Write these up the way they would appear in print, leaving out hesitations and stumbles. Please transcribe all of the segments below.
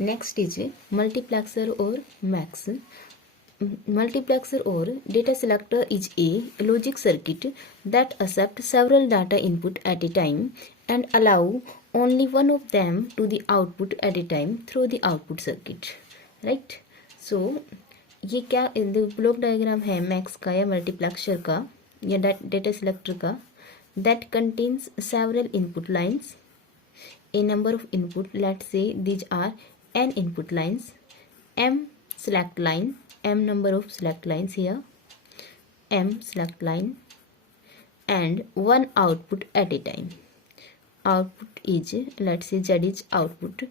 Next is multiplexer or max. Multiplexer or data selector is a logic circuit that accepts several data input at a time and allow only one of them to the output at a time through the output circuit. Right? So ये क्या block diagram है max का या multiplexer का या data selector का. That contains several input lines, a number of input, let's say these are n input lines, m select line, m number of select lines here, m select line, and one output at a time. Output is, let's say z is output,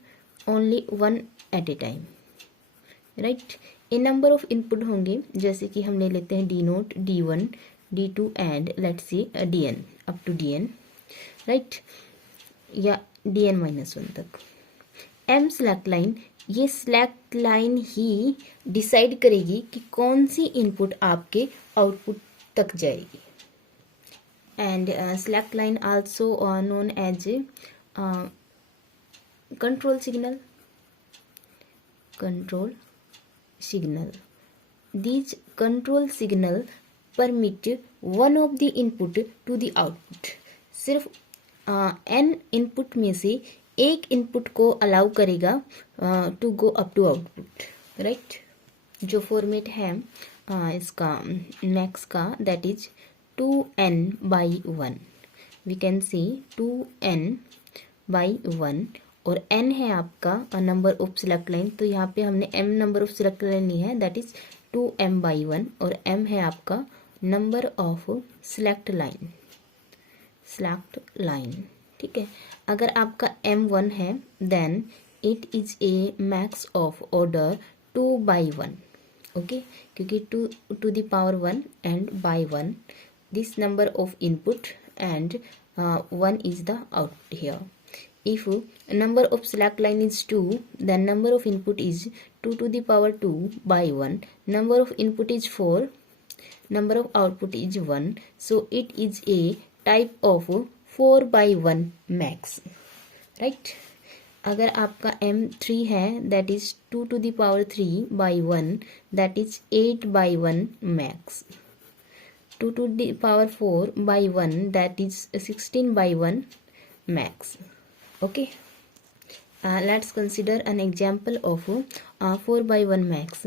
only one at a time. Right. A number of input होंगे जैसे कि हम ले लेते हैं D not, D1, D2 and let's see DN up to DN, right, या DN-1 तक. M select line, ये सिलेक्ट लाइन ही डिसाइड करेगी कि कौन सी इनपुट आपके आउटपुट तक जाएगी. And select line also known as control signal. Control signal. These control signal permit one of the input to the output. सिर्फ n इनपुट में से एक इनपुट को अलाउ करेगा to go up to output. Right. जो format है इसका mux का that is 2n/1. We can see 2n/1 और n है आपका नंबर ऑफ सिलेक्ट लाइन. तो यहाँ पे हमने m number of select line ली है दैट इज 2m/1 और m है आपका नंबर ऑफ सिलेक्ट लाइन. ठीक है. अगर आपका m1 है then it is a mux of order 2/1. Okay, क्योंकि 2 to the power 1 and by 1 this number of input and 1 is the output here. If number of select line is 2, then number of input is 2 to the power 2 by 1. Number of input is 4. Number of output is 1. So it is a type of 4/1 max. Right? अगर आपका M3 है that is 2 to the power 3 by 1, that is 8/1 max. 2 to the power 4 by 1, that is 16/1 max. Okay, let's consider an example of 4/1 max.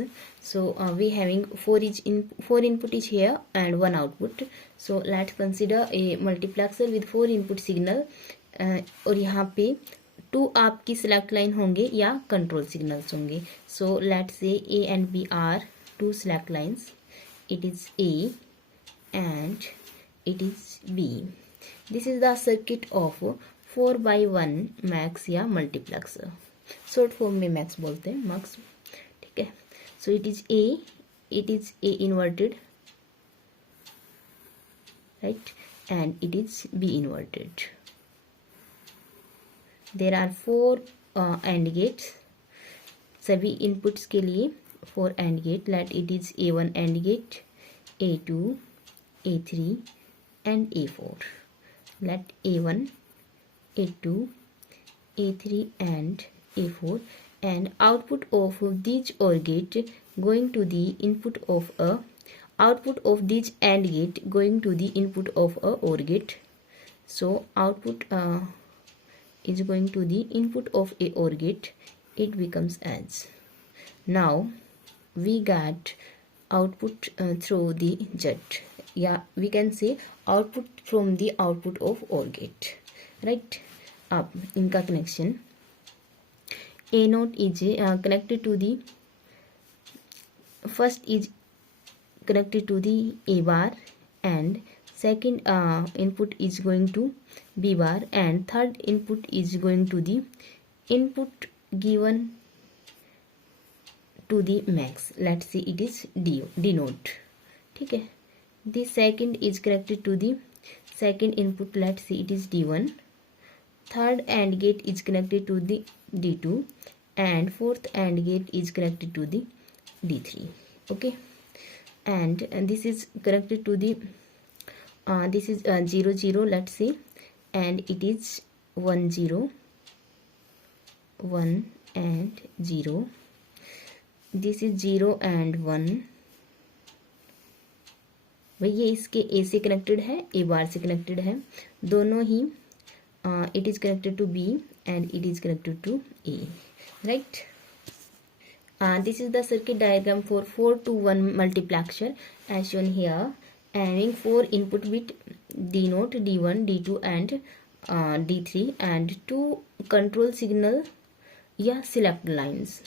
So we having 4 input is here and 1 output. So let's consider a multiplexer with 4 input signal. और यहाँ पे 2 आपकी select line होंगे या control signals होंगे. So let's say A and B are 2 select lines. It is A and it is B. This is the circuit of 4/1 mux या multiplexer. Short form में mux बोलते हैं, मैक्स. ठीक है. So it is a inverted, right, and it is B inverted. There are 4 AND gates. सभी inputs के लिए 4 AND gate. Let it is A1 AND gate, A2, A3 and A4. Let A1, A2, A3 and A4 and output of these OR gate going to the input of a output of these AND gate going to the input of a OR gate. So output is going to the input of a OR gate. It becomes as, now we got output through the JET. Yeah, we can say output from the output of OR gate. Right. अब इनका connection A not is connected to the first is connected to the A bar and second input is going to B bar and third input is going to the input given to the mux. Let's see it is D not. ठीक है. The second is connected to the second input. Let's see it is D1. Third AND gate is connected to the D2 and fourth AND gate is connected to the D3. Okay, and this is connected to the this is 0 0, let's say, and it is 1 0 1 and 0. This is 0 and 1. भाई ये इसके ए से connected है, ए बार से connected है, दोनों ही it is connected to B and it is connected to A, right? This is the circuit diagram for 4 to 1 multiplexer as shown here, having 4 input bit D0, D1, D2 and D3 and 2 control signal या select lines.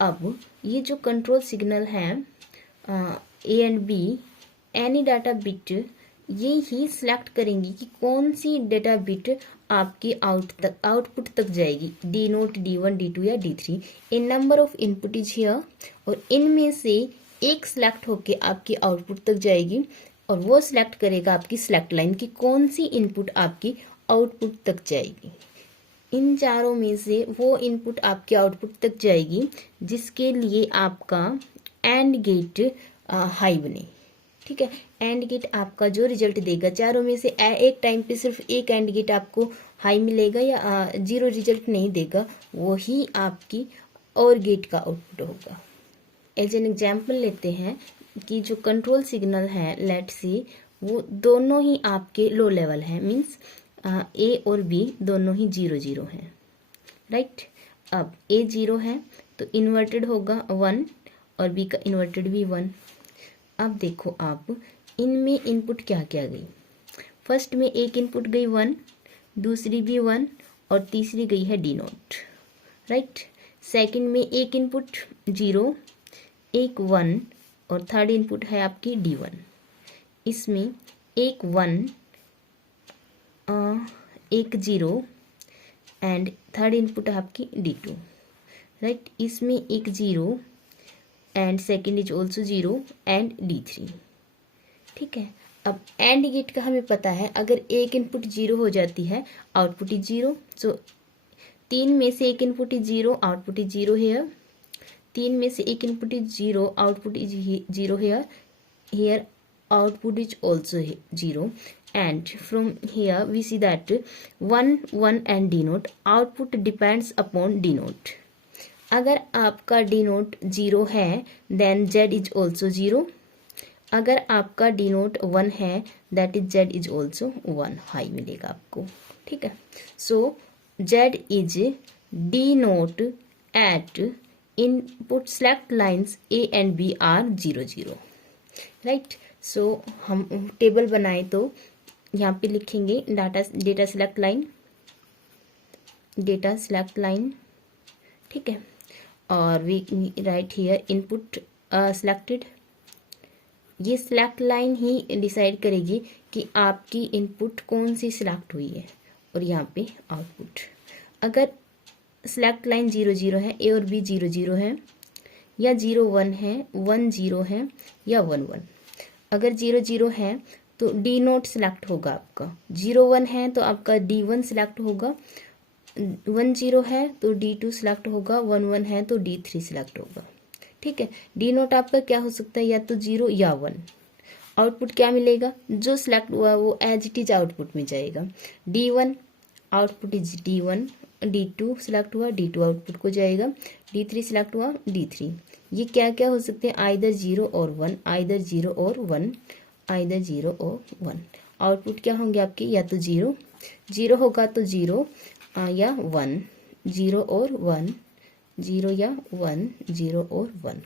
अब ये जो control signal है A and B, any data bit ये ही select करेंगी कि कौन सी data bit आपके आउटपुट तक जाएगी, D0, D1, D2 या D3. A number of input is here और इनमें से एक सिलेक्ट होके आपके आउटपुट तक जाएगी और वो सिलेक्ट करेगा आपकी सिलेक्ट लाइन की कौन सी इनपुट आपकी आउटपुट तक जाएगी. इन चारों में से वो इनपुट आपके आउटपुट तक जाएगी जिसके लिए आपका एंड गेट हाई बने. ठीक है, एंड गेट आपका जो रिजल्ट देगा चारों में से एक टाइम पे सिर्फ एक एंड गेट आपको हाई मिलेगा या जीरो रिजल्ट नहीं देगा, वो ही आपकी और गेट का आउटपुट होगा. एज एन एग्जाम्पल लेते हैं कि जो कंट्रोल सिग्नल है लेट सी वो दोनों ही आपके लो लेवल है, मीन्स ए और बी दोनों ही 0 0 हैं, राइट. अब ए 0 है तो इन्वर्टेड होगा 1 और बी का इन्वर्टेड भी 1. अब देखो आप इनमें इनपुट क्या क्या गई. फर्स्ट में एक इनपुट गई 1, दूसरी भी 1 और तीसरी गई है D0, राइट. सेकंड में एक इनपुट 0, एक 1 और थर्ड इनपुट है आपकी D1. इसमें एक 1 एक 0 एंड थर्ड इनपुट है आपकी D2, राइट. इसमें एक 0 and second is also 0 and D3. ठीक है, अब एंड गेट का हमें पता है अगर एक इनपुट 0 हो जाती है आउटपुट इज 0. सो 3 में से एक input is 0 output is 0 here. 3 में से एक input is 0 output is 0 here. Here output is also 0 and from here we see that 1 1 and denote output depends upon denote. अगर आपका denote 0 है then z is also 0. अगर आपका denote 1 है that is z is also 1 high मिलेगा आपको. ठीक है, so z is denote at input select lines a and b are 0 0, right. सो हम टेबल बनाए तो यहाँ पे लिखेंगे डेटा सिलेक्ट लाइन, ठीक है. और we write here input selected. ये सिलेक्ट लाइन ही डिसाइड करेगी कि आपकी इनपुट कौन सी सिलेक्ट हुई है और यहाँ पे आउटपुट. अगर सिलेक्ट लाइन 0 0 है, ए और बी 0 0 है या 0 1 है, 1 0 है या 1 1. अगर 0 0 है तो डी नोट सिलेक्ट होगा आपका. 0 1 है तो आपका D1 सिलेक्ट होगा. 1 0 है तो D2 सिलेक्ट होगा. 1 1 है तो D3 सिलेक्ट होगा. ठीक है, डी नोट आपका क्या हो सकता है या तो 0 या 1. आउटपुट क्या मिलेगा, जो सिलेक्ट हुआ वो एज इट इज आउटपुट में जाएगा. D1 output is D1, D2 select हुआ D2 आउटपुट को जाएगा. D3 सिलेक्ट हुआ D3. ये क्या क्या हो सकते हैं, आइदर 0 और 1, आइदर 0 और 1, आइदर 0 और 1. आउटपुट क्या होंगे आपके, या तो 0 0 होगा तो 0 या 1, 0 और 1, 0 या 1, 0 और 1.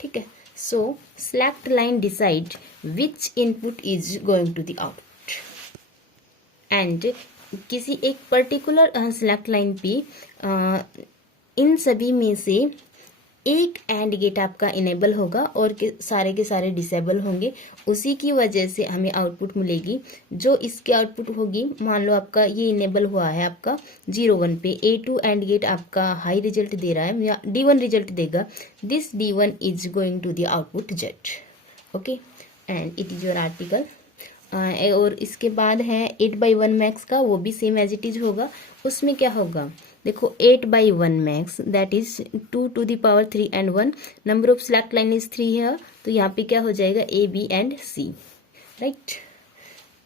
ठीक है, so select line decide which input is going to the output. And किसी एक पर्टिकुलर सिलेक्ट लाइन पे इन सभी में से एक एंड गेट आपका इनेबल होगा और के सारे डिसेबल होंगे. उसी की वजह से हमें आउटपुट मिलेगी. जो इसके आउटपुट होगी, मान लो आपका ये इनेबल हुआ है आपका 0 1 पे, A2 एंड गेट आपका हाई रिजल्ट दे रहा है या D1 रिजल्ट देगा. This D1 is going to the output Z. Okay, and it is your article. और इसके बाद है 8/1 मैक्स का, वो भी सेम एज इट इज होगा. उसमें क्या होगा, देखो 8/1 max that is 2 to the power 3 and 1. Number of select line is 3 है तो यहाँ पे क्या हो जाएगा A B and C, right.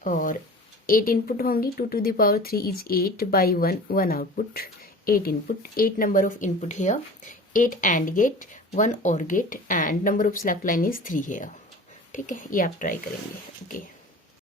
और 8 इनपुट होंगी, 2 to the power 3 is 8/1 1 output. 8 input, 8 number of input here, 8 AND gate, 1 OR gate and number of slack line is 3 here. ठीक है, ये आप ट्राई करेंगे. ओके.